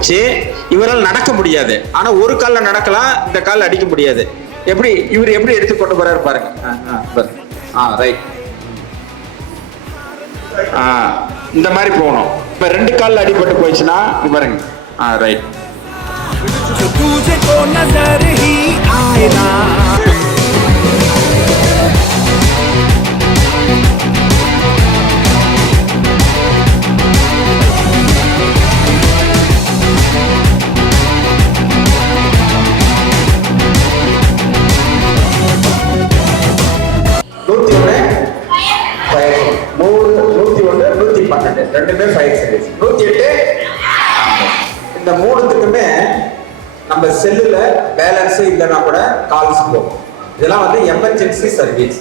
வச்சு இவரால் நடக்க முடியாது. ஆனா ஒரு கால்ல நடக்கலாம், இந்த கால் அடிக்க முடியாது. எப்படி இவர் எப்படி எடுத்து கொண்டு போறாரு பாருங்க. ரைட். இந்த மாதிரி போகணும். இப்ப 2 கால்ல அடிபட்டு போயிடுச்சுன்னா பாருங்க. ரைட். ரெண்டுமே ஃபயர் சர்வீஸ். 108 இந்த 3த்துக்குமே நம்ம செல்லுல பேலன்ஸ் இல்லைன்னா கூட கால்ஸ் போகும். இதெல்லாம் வந்து எமர்ஜென்சி சர்வீஸ்.